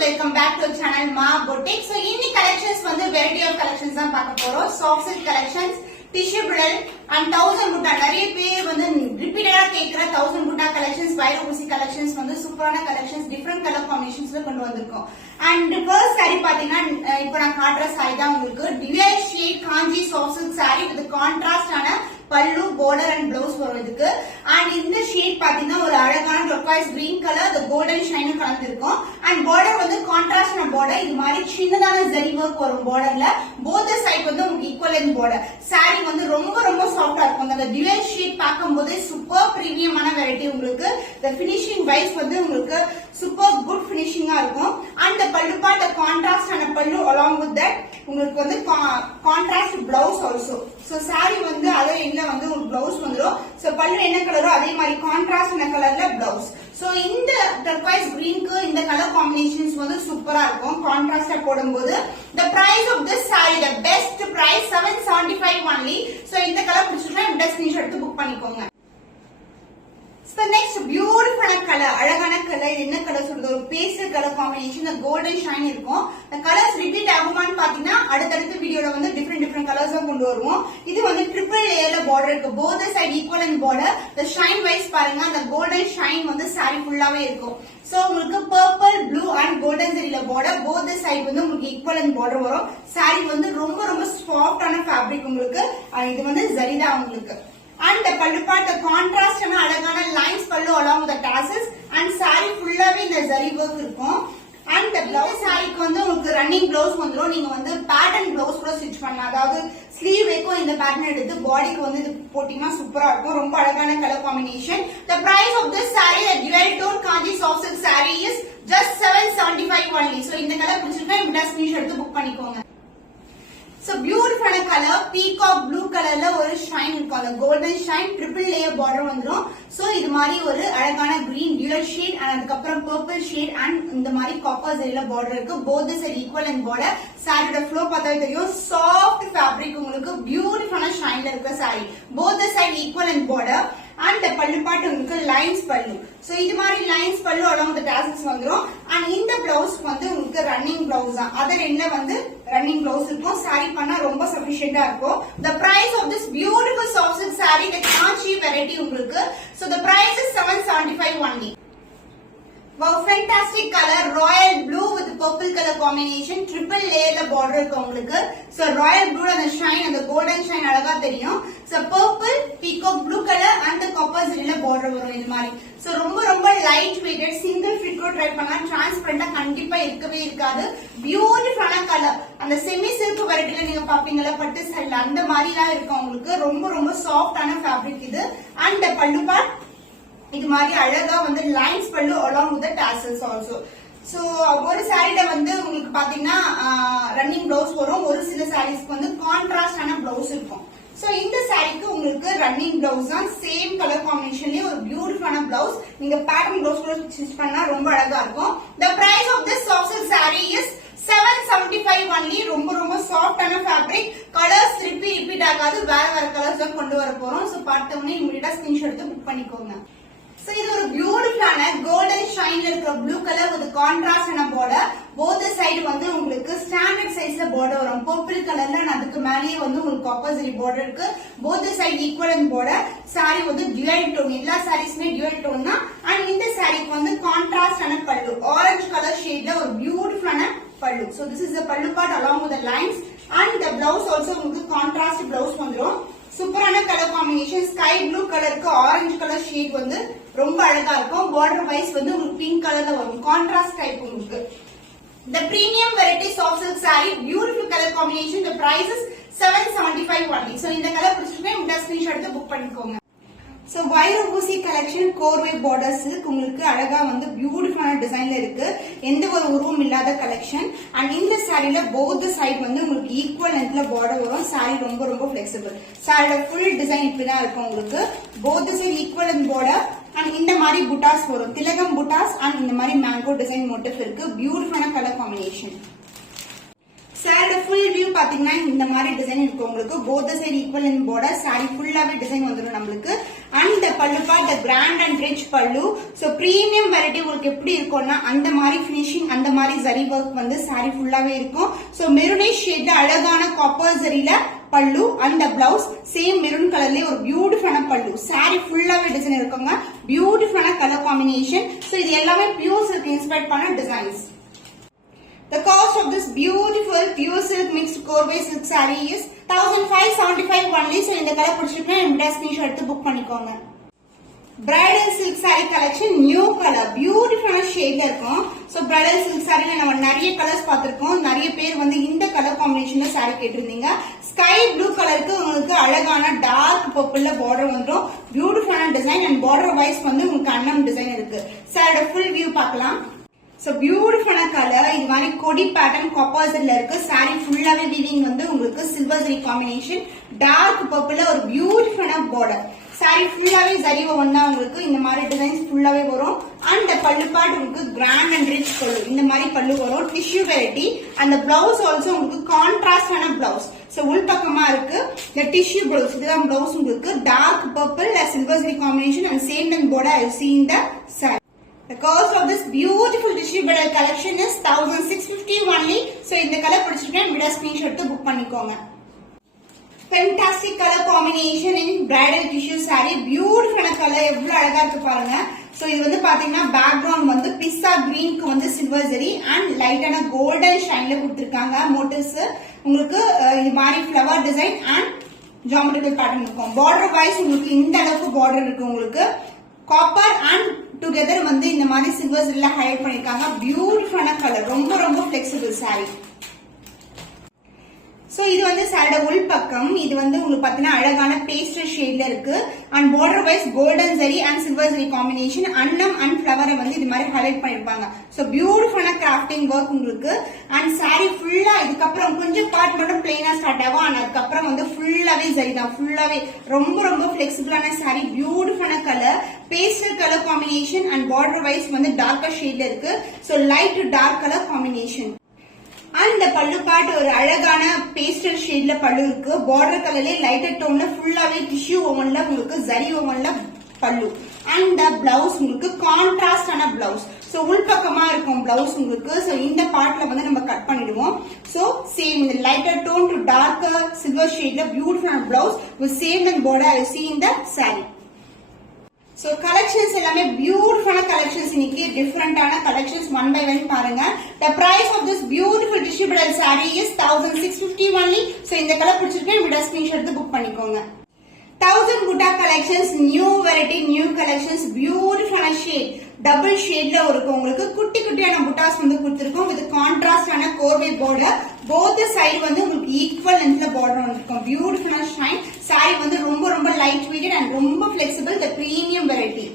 welcome back to channel Ma Boutique. So inni collections வந்து variety of collections தான் பார்க்க போறோம். Soft silk collections, tissue bridal and 1000 butta. நிறைய பேர் வந்து ரிப்பீட்டடா கேக்குற 1000 butta collections, வைரூசி collections வந்து சூப்பரான collections, different color combinationsல கொண்டு வந்திருக்கோம். And first saree பாத்தீங்கன்னா இப்போ நான் காட்டுற saree தான் உங்களுக்கு dual shade kanji soft silk saree with contrast ஆன பல்லு border and blouse வரும் இதுக்கு. and இந்த ஷேட் பாத்தீங்கன்னா ஒரு அழகான turquoise green color the golden shine கலந்து இருக்கும். and border வந்து கான்ட்ராஸ்டான border, இது மாதிரி சின்னதான zari work வரும் borderல. both the side வந்து உங்களுக்கு equivalent border. saree வந்து ரொம்ப ரொம்ப சாஃப்ட்டா இருக்கும். அந்த dual shade பாக்கும்போது சூப்பர் பிரீமியமான வெரைட்டி உங்களுக்கு. the finishing wise வந்து உங்களுக்கு சூப்பர் குட் ஃபினிஷிங்கா இருக்கும். and the pallu part the contrast ஆன பல்லு along with that உங்களுக்கு வந்து contrast blouse also. so saree வந்து அதே எண்ட்ல வந்து ஒரு blouse வந்துரும். so பல்லு என்ன கலரோ அதே மாதிரி contrast ஆன கலர்ல blouse. so இந்த turquoise green க்கு இந்த கலர் காம்பினேஷன்ஸ் வந்து சூப்பரா இருக்கும் கான்ட்ராஸ்டா போடும்போது. the price of this saree the best price 775 only. so இந்த கலர் பிடிச்சிருந்தா இந்த ஸ்கிரீன்ஷாட் எடுத்து புக் பண்ணிக்கோங்க. So next beautiful color, அழகான கலர். என்ன கலர் சொல்றது, ஒரு pastel colour combination, the golden shine இருக்கும். the colors repeat ஆகுமான்னு பாத்தீங்கன்னா அடுத்தடுத்த வீடியோல வந்து different colors கொண்டு வருவோம். இது வந்து triple layer border இருக்கு. both the side equal and border. the shine wise பாருங்க, the golden shine வந்து saree ஃபுல்லாவே இருக்கும். so உங்களுக்கு purple blue and golden zari border, both the side வந்து உங்களுக்கு equal and border வரும். saree வந்து ரொம்ப ரொம்ப சாஃப்ட் ஆன fabric உங்களுக்கு. இது வந்து zari தான் உங்களுக்கு. and the pallu part the contrast and alagana lines pallu along with the tassels and saree fullaவே இந்த zari work இருக்கும். and the blouse saree க்கு வந்து உங்களுக்கு running blouse வந்துரும். நீங்க வந்து pattern blouse கூட ஸ்டிட்ச் பண்ணலாம். அதாவது ஸ்லீவ் வைக்கும் இந்த பேட்டர்ன் எடுத்து பாடிக்கு வந்து இது போட்டீங்கன்னா சூப்பரா இருக்கும். ரொம்ப அழகான colour combination. the price of this saree the dual tone kanji soft silk saree is just 775 only. so இந்த கலர் பிடிச்சிருந்தா இந்த ஸ்கிரீன்ஷாட் எடுத்து புக் பண்ணிக்கோங்க. so beautiful color peacock blue colorல ஒரு ஷைன் இருக்கும். அந்த golden shine triple layer border வந்துரும். so இது மாதிரி ஒரு அழகான green dual shade and அதுக்கப்புறம் purple shade and இந்த மாதிரி copper zariல border இருக்கு. both the side equal and border. சாரியோட flow பார்த்தாலே தெரியும் soft fabric உங்களுக்கு beautiful ஷைன்ல இருக்க saree. both the side equal and border and the pallu part உங்களுக்கு lines pallu. so இது மாதிரி lines pallu along the tassels வந்துரும். and இந்த blouse வந்து உங்களுக்கு running blouse தான். அதர் எண்ட்ல வந்து running blouse இருக்கும். saree பண்ணா ரொம்ப சஃபிஷியன்ட்டா இருக்கும். the price of this beautiful soft silk saree the kanchi variety உங்களுக்கு. so the price is 775 only. wow, fantastic color royal blue with purple color combination, triple layer la border இருக்கு உங்களுக்கு. so royal blue and the shine and the golden shine அழகா தெரியும். so purple peacock blue color and the copper zari border வரும் இது மாதிரி. so ரொம்ப ரொம்ப light weighted single fit கூட ட்ரை பண்ணலாம். transparent கண்டிப்பா இருக்கவே இருக்காது. பியூட்டிஃபுல்லான கலர். அந்த செமி சில்க் வெரைட்டில நீங்க பாப்பீங்கல பட்டு சைடுல அந்த மாதிரிலாம் இருக்கும் உங்களுக்கு. ரொம்ப ரொம்ப சாஃப்ட்டான ஃபேப்ரிக் இது. and the pallu part இது மாதிரி அழகா வந்து லைன்ஸ் பல்லு along with the tassels also. so ஒரு சாரில வந்து உங்களுக்கு பாத்தீங்கன்னா ரன்னிங் blouse வரும். ஒரு சில சாரீஸ்க்கு வந்து கான்ட்ராஸ்ட் ஆன blouse இருக்கும். so இந்த சாரிக்கு உங்களுக்கு ரன்னிங் blouse தான். சேம் கலர் காம்பினேஷன்லயே ஒரு பியூட்டிஃபுல்லான blouse. நீங்க பேட்டர்ன் blouse கூட ஸ்டிட்ச் பண்ணா ரொம்ப அழகா இருக்கும். the price of this soft silk saree is 775 only. ரொம்ப ரொம்ப சாஃப்ட் ஆன ஃபேப்ரிக். கலர்ஸ் ரிப்பீட் ஆகாது. வேற வேற கலர்ஸ் தான் கொண்டு வர போறோம். so பார்த்தவனே இமிடியேட்டா ஸ்கிரீன்ஷாட் எடுத்து புக் பண்ணிக்கோங்க. so இது ஒரு பியூட்டிஃபுல்லான golden shine இருக்கிற blue color with contrast ஆன border. both the side வந்து உங்களுக்கு ஸ்டாண்டர்ட் சைஸ்ல border வரும். purple colorல அதுக்கு மேலேயே வந்து உங்களுக்கு copper zari border இருக்கு. both the side equal and border. saree வந்து dual tone. எல்லா sareesமே dual tone தான். and இந்த sareeக்கு வந்து contrast ஆன பல்லு orange color shadeல ஒரு பியூட்டிஃபுல்லான பல்லு. so this is the pallu part along with the lines and the blouse also உங்களுக்கு contrast blouse வந்துரும். சூப்பரான கலர் காம்பினேஷன். ஸ்கை ப்ளூ கலருக்கு ஆரஞ்சு கலர் ஷேட் வந்து ரொம்ப அழகா இருக்கும். பார்டர் வைஸ் வந்து உங்களுக்கு பிங்க் கலர்ல வரும். கான்ட்ராஸ்ட் டைப் உங்களுக்கு. the premium variety soft silk saree beautiful color combination. the price is 775 only. so இந்த கலர் பிடிச்சிருந்தா இந்த ஸ்கிரீன்ஷாட் எடுத்து புக் பண்ணிக்கோங்க. so வைரூசி கலெக்ஷன் கோர்வே border silk உங்களுக்கு அழகா வந்து பியூட்டிஃபுல்லான டிசைன்ல இருக்கு. எந்த ஒரு உருவம் இல்லாத கலெக்ஷன். and இந்த சாரில both the side வந்து உங்களுக்கு ஈக்குவல் லென்த்ல border வரும். saree ரொம்ப ரொம்ப flexible. சாரியோட ஃபுல் டிசைன் இப்படிதான் இருக்கும் உங்களுக்கு. both the side equal and border and இந்த மாதிரி புட்டாஸ் வரும். திலகம் புட்டாஸ் and இந்த மாதிரி மேங்கோ டிசைன் மோட்டிவ் இருக்கு. பியூட்டிஃபுல்லான கலர் காம்பினேஷன். சாரோட ஃபுல் வியூ பாத்தீங்கன்னா இந்த மாதிரி டிசைன் இருக்கும் உங்களுக்கு. போத் சைடு ஈக்குவல் இன் border. சாரி ஃபுல்லாவே டிசைன் வந்துடும் நம்மளுக்கு. அண்ட் பல்லு பார்ட் கிராண்ட் அண்ட் ரிச் பல்லு. சோ பிரீமியம் வெரைட்டி உங்களுக்கு எப்படி இருக்கும்னா அந்த மாதிரி பினிஷிங், அந்த மாதிரி ஜரி ஒர்க் வந்து சாரி ஃபுல்லாவே இருக்கும். சோ மெரூனிஷ் ஷேட்ல அழகான காப்பர் ஜரியில பல்லு அந்த பிளவுஸ் சேம் மெரூன் கலர்லயே ஒரு பியூட்டிஃபுல்லான பல்லு. சாரி ஃபுல்லாவே டிசைன் இருக்குங்க. பியூட்டிஃபுல்லான கலர் காம்பினேஷன். சோ இது எல்லாமே பியூர் சில்க் இன்ஸ்பயர்ட் பண்ண designs. The cost of this beautiful pure silk mixed corbe silk saree is 1575 only. So இந்த கலர் பிடிச்சிருக்கா இந்த ஸ்கிரீன்ஷாட் எடுத்து புக் பண்ணிக்கோங்க. Bridal silk saree collection new colour பியூட்டிஃபுல்லான ஷேட்ல இருக்கும். சோ பிரைடல் சில்க் சாரில நம்ம நிறைய கலர்ஸ் பார்த்திருக்கோம். நிறைய பேர் வந்து இந்த கலர் காம்பினேஷன்ல saree கேட்டிருந்தீங்க. ஸ்கை ப்ளூ கலருக்கு உங்களுக்கு அழகான டார்க் பர்பிள்ல பார்டர் வந்துரும். பியூட்டிஃபுல்லான டிசைன் அண்ட் பார்டர் வைஸ் வந்து உங்களுக்கு அன்னம் டிசைன் இருக்கு. சாரோட ஃபுல் வியூ பார்க்கலாம். சோ பியூட்டிஃபுல்லான கலர். இது மாதிரி கொடி பேட்டர்ன் காப்பர்ஸ்ல இருக்கு. சாரி ஃபுல்லாவே வீவிங் வந்து உங்களுக்கு சில்வர் ஜரி காம்பினேஷன். டார்க் பர்பிள்ல ஒரு பியூட்டிஃபுல்லான பார்டர். சாரி ஃபுல்லாவே ஜரி வந்தா உங்களுக்கு இந்த மாதிரி டிசைன்ஸ் ஃபுல்லாவே வரும். அண்ட் பல்லு பார்ட் உங்களுக்கு கிராண்ட் அண்ட் ரிச் பல்லு. இந்த மாதிரி பல்லு வரும். Tissue variety. அந்த பிளவுஸ் ஆல்சோ உங்களுக்கு கான்ட்ராஸ்டான பிளவுஸ். சோ உள் பக்கமா இருக்கு இந்த டிஷ்யூ பிளவுஸ். இதுதான் பிளவுஸ் உங்களுக்கு. டார்க் பர்பிள் சில்வர் ஜரி combination and same tone border I see in the saree. The cost of this beautiful tissue bridal collection is 1650 only. So இந்த கலர் பிடிச்சிருக்கா விட ஸ்கிரீன்ஷாட் எடுத்து புக் பண்ணிக்கோங்க. Fantastic color combination in bridal tissue saree. Beautiful color. எவ்வளவு அழகா இருக்கு பாருங்க. So இது வந்து பாத்தீங்கன்னா பேக்ரவுண்ட் வந்து பிஸ்ஸா கிரீனுக்கு வந்து சில்வர் ஜரி அண்ட் லைட்டான கோல்டன் ஷைன்ல கொடுத்திருக்காங்க. மோட்டிவ்ஸ் உங்களுக்கு இது மாதிரி flower design and geometrical pattern இருக்கும். பார்டர் வைஸ் உங்களுக்கு இந்த அளவுக்கு பார்டர் இருக்கு உங்களுக்கு. காப்பர் அண்ட் டுகெதர் வந்து இந்த மாதிரி சில்வர் ஜரில ஹைலைட் பண்ணிருக்காங்க. பியூட்டிஃபுல்லான கலர். ரொம்ப ரொம்ப ஃபிளெக்சிபிள் சாரி. சோ இது வந்து சாரியோட உள் பக்கம். இது வந்து உங்களுக்கு பாத்தீங்கன்னா அழகான பேஸ்டல் ஷேட்ல இருக்கு. அண்ட் பார்டர் வைஸ் கோல்டன் ஜரி அண்ட் சில்வர் ஜரி காம்பினேஷன் அன்னம் அண்ட் ஃபிளவரை வந்து இது மாதிரி ஹைலைட் பண்ணிருப்பாங்க. சோ பியூட்டிஃபுல்லான கிராஃப்டிங் ஒர்க் உங்களுக்கு. அண்ட் சாரி ஃபுல்லா இதுக்கப்புறம் கொஞ்சம் பார்ட் மட்டும் பிளெயினா ஸ்டார்ட் ஆகும். அண்ட் அதுக்கப்புறம் வந்து ஃபுல்லாவே ஜரி தான். ஃபுல்லாவே ரொம்ப ரொம்ப ஃபிளெக்சிபிளான சாரி. பியூட்டிஃபுல்லான colour. Pastel colour combination and border wise வந்து டார்க்கர் ஷேட்ல இருக்கு. So light to dark colour combination. அந்த பல்லு பார்ட் ஒரு அழகான பேஸ்டல் ஷேட்ல பல்லு இருக்கு. பார்டர் கலர்ல லைட்டர் டோன்ல ஃபுல்லாவே டிஷ்யூ ஓவன்ல உங்களுக்கு ஜரி ஓவன்ல பல்லு. அண்ட் பிளவுஸ் உங்களுக்கு கான்ட்ராஸ்டான பிளவுஸ். சோ உள் பக்கமா இருக்கும் பிளவுஸ் உங்களுக்கு. சோ இந்த பார்ட்ல வந்து நம்ம கட் பண்ணிடுவோம். சோ சேம் இந்த lighter tone to darker silver ஷேட்ல பியூட்டிஃபுல்லான blouse with same and border I see in the saree. So collections எல்லாமே பியூட்டிஃபுல்லான கலெக்ஷன்ஸ். இன்னைக்கு டிஃபரெண்டான கலெக்ஷன்ஸ் ஒன் பை ஒன் பாருங்க. The price of this beautiful tissue bridal saree is 1650 only. So இந்த colour பிடிச்சிருக்கு விட screenshot எடுத்து புக் பண்ணிக்கோங்க. 1000 புட்டா collections. New variety new collections. பியூட்டிஃபுல்லான ஷேட். டபுள் ஷேட்ல இருக்கும் உங்களுக்கு. குட்டி குட்டியான புட்டாஸ் வந்து கொடுத்திருக்கோம் வித் கான்ட்ராஸ்டான கோர்வே பார்டர். போத் சைடு வந்து உங்களுக்கு ஈக்குவல் லென்த்ல பார்டர் வந்துருக்கும். பியூட்டிஃபுல்லான ஷைன். சாரி வந்து ரொம்ப ரொம்ப லைட் வெயிட்டட் அண்ட் ரொம்ப பிளெக்சிபிள். த பிரீமியம் வெரைட்டி.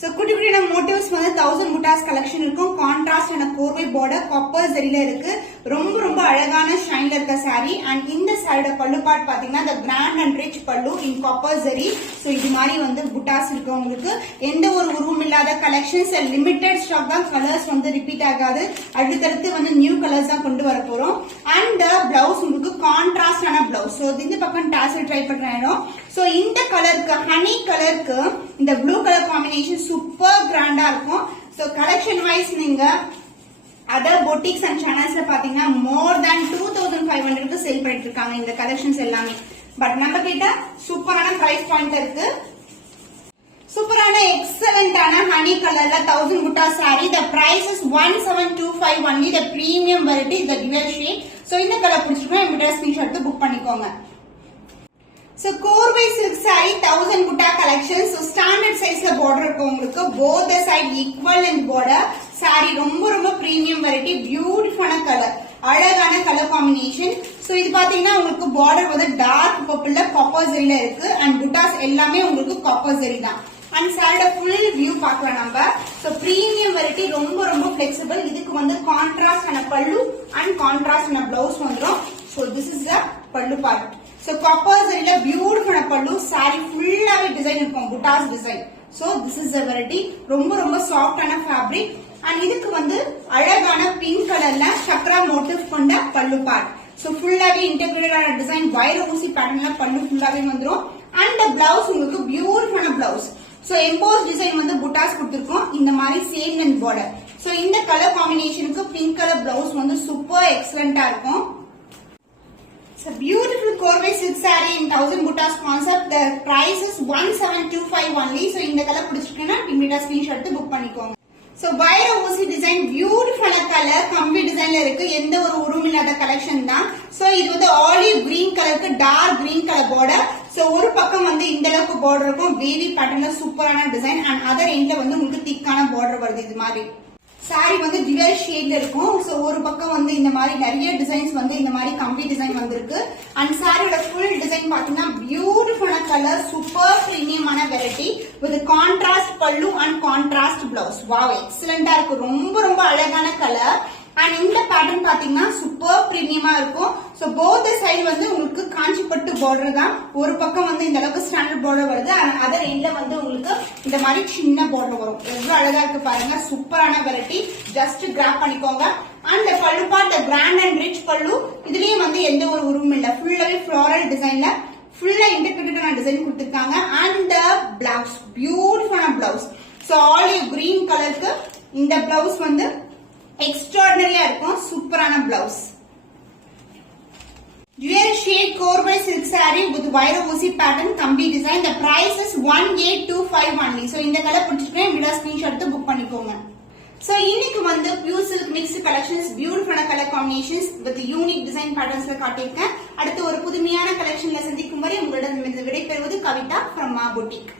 சோ குட்டி குட்டியான மோட்டிவ்ஸ் வந்து 1000 புட்டாஸ் கலெக்ஷன் இருக்கும். கான்ட்ராஸ்டான கோர்வே பார்டர் காப்பர் ஜரியில இருக்கு. ரொம்ப ரொம்ப அழகான ஷைன்ல இருக்க சாரி. அண்ட் இந்த சாரியோட பல்லு பார்ட் பாத்தீங்கன்னா the grand and rich பல்லு இன் காப்பர் ஜரி. சோ இது மாதிரி வந்து புட்டாஸ் இருக்கு உங்களுக்கு. எந்த ஒரு உருவம் இல்லாத கலெக்ஷன்ஸ். லிமிடெட் ஸ்டாக் தான். கலர்ஸ் வந்து ரிப்பீட் ஆகாது. அடுத்தடுத்து வந்து நியூ கலர்ஸ் தான் கொண்டு வர போறோம். அண்ட் பிளவுஸ் உங்களுக்கு கான்ட்ராஸ்டான பிளவுஸ். சோ இந்த பக்கம் டாசல் ட்ரை பண்றோம். சோ இந்த கலருக்கு ஹனி கலருக்கு இந்த ப்ளூ கலர் காம்பினேஷன் சூப்பர் கிராண்டா இருக்கும். சோ கலெக்ஷன் வைஸ் நீங்க அதர் பொட்டிக்ஸ் அண்ட் சேனல்ஸ்ல பாத்தீங்கன்னா மோர் தேன் 2500 சேல் பண்ணிட்டு இருக்காங்க இந்த கலெக்ஷன்ஸ் எல்லாமே. பட் நம்ம கிட்ட சூப்பரான பிரைஸ் பாயிண்ட் இருக்கு. சூப்பரான எக்ஸலண்டான ஹனி கலர்ல 1000 புட்டா sorry. The price is 1725 only. The premium variety the dual shade. So இந்த கலர் பிடிச்சிருக்கோம் இந்த ஸ்கிரீன்ஷாட் எடுத்து புக் பண்ணிக்கோங்க. So Corbe silk saree 1000 butta collection. So standard size la border இருக்கும் உங்களுக்கு. Both the side equal in border. saree ரொம்ப ரொம்ப premium variety. Beautiful color. அழகான கலர் காம்பினேஷன். சோ இது பாத்தீங்கன்னா உங்களுக்கு பார்டர் வந்து டார்க் பர்பிள்ல காப்பர் ஜரியில இருக்கு. அண்ட் புட்டாஸ் எல்லாமே உங்களுக்கு காப்பர் ஜரி தான். அண்ட் சாரியோட ஃபுல் வியூ பார்க்கலாம் நம்ம. So premium variety. ரொம்ப ரொம்ப பிளெக்சிபிள். இதுக்கு வந்து கான்ட்ராஸ்ட் ஆன பல்லு அண்ட் கான்ட்ராஸ்ட் ஆன பிளவுஸ் வந்துரும். சோ திஸ் இஸ் த பல்லு பார்ட். சோ காப்பர் ஜரியில பியூட்டிஃபுல் பல்லு. சாரி ஃபுல்லாவே டிசைன் இருக்கும். புட்டாஸ் design. So this is a variety. ரொம்ப ரொம்ப சாஃப்டான ஃபேப்ரிக். அண்ட் இதுக்கு வந்து அழகான பிங்க் கலர்ல சக்ரா மோட்டிவ் கொண்ட பல்லு பார்ட். சோ ஃபுல்லாவே இன்டெகிரேட்டடான டிசைன் வைர ஊசி பேட்டர்ன்ல பல்லு ஃபுல்லாவே வந்துரும். அண்ட் பிளவுஸ் உங்களுக்கு பியூட்டிஃபுல்லான பிளவுஸ். சோ எம்போஸ் டிசைன் வந்து புட்டாஸ் கொடுத்திருக்கோம். இந்த மாதிரி சேம் லென்த் பார்டர். சோ இந்த கலர் காம்பினேஷனுக்கு பிங்க் கலர் பிளவுஸ் வந்து சூப்பர் எக்ஸலண்டா இருக்கும். It's a beautiful Corvay silk saree in 1000 buttas concept. The price is 1725 only. So இந்த கலர் பிடிச்சிருக்குன்னா இமிடியேட்டா ஸ்கிரீன்ஷாட் எடுத்து புக் பண்ணிக்கோங்க. So வைர ஊசி டிசைன் பியூட்டிஃபுல் கலர் கம்பி டிசைன்ல இருக்கு. எந்த ஒரு உருவம் இல்லாத கலெக்ஷன் தான். சோ இது வந்து ஆலிவ் கிரீன் கலருக்கு dark green colour border. So ஒரு பக்கம் வந்து இந்த அளவுக்கு பார்டர் இருக்கும். வேவி பேட்டர்ன்ல சூப்பரான டிசைன் அண்ட் அதர் எண்ட்ல வந்து உங்களுக்கு திக்கான பார்டர் வருது. இது மாதிரி சாரி வந்து டிவைஸ் ஷேட்ல இருக்கும். சோ ஒரு பக்கம் வந்து இந்த மாதிரி நிறைய டிசைன்ஸ் வந்து இந்த மாதிரி கம்பி டிசைன் வந்திருக்கு. அண்ட் சாரியோட ஃபுல் டிசைன் பாத்தீங்கன்னா பியூட்டிஃபுல்லான கலர் சூப்பர் பிரீமியமான variety with contrast pallu and contrast blouse. Wow எக்ஸலண்டா இருக்கு. ரொம்ப ரொம்ப அழகான கலர். அண்ட் இந்த பேட்டர்ன் பாத்தீங்கன்னா சூப்பர் பிரீமியமா இருக்கும். சோ போத் சைடு வந்து உங்களுக்கு காஞ்சிப்பட்டு பார்டர் தான். ஒரு பக்கம் வந்து இந்த அளவுக்கு ஸ்டாண்டர்ட் பார்டர் வருது. அதர் எண்ட்ல வந்து உங்களுக்கு இந்த மாதிரி சின்ன பார்டர் வரும். எவ்வளவு அழகா இருக்கு பாருங்க. சூப்பரான வெரைட்டி. ஜஸ்ட் கிராப் பண்ணிக்கோங்க. அண்ட் பல்லு பார்ட் கிராண்ட் அண்ட் ரிச் பல்லு. இதுலயும் வந்து எந்த ஒரு உருவம் இல்ல. ஃபுல்லாவே ஃபிளாரல் டிசைன்ல ஃபுல்லா இன்டர்பிரேட்டடான டிசைன் கொடுத்திருக்காங்க. அண்ட் பிளவுஸ் பியூட்டிஃபுல்லான பிளவுஸ். சோ ஆலிவ் கிரீன் கலருக்கு இந்த பிளவுஸ் வந்து எக்ஸ்ட்ராடினரியா இருக்கும். சூப்பரான blouse. Dual shade Corvay silk saree with வைர ஊசி pattern கம்பி design. The price is 1825 only. So இந்த கலர் பிடிச்சிருக்கேன். வீடியோ ஸ்கிரீன்ஷாட் எடுத்து புக் பண்ணிக்கோங்க. So இன்னைக்கு வந்து பியூர் சில்க் மிக்ஸ் கலெக்ஷன்ஸ் பியூட்டிஃபுல்லான colour combinations with unique design பேட்டர்ன்ஸ்ல காட்டியிருக்கேன். அடுத்து ஒரு புதுமையான கலெக்ஷன்ல சந்திக்கும் வரை உங்களிடம் விடைபெறுவது கவிதா from மா boutique.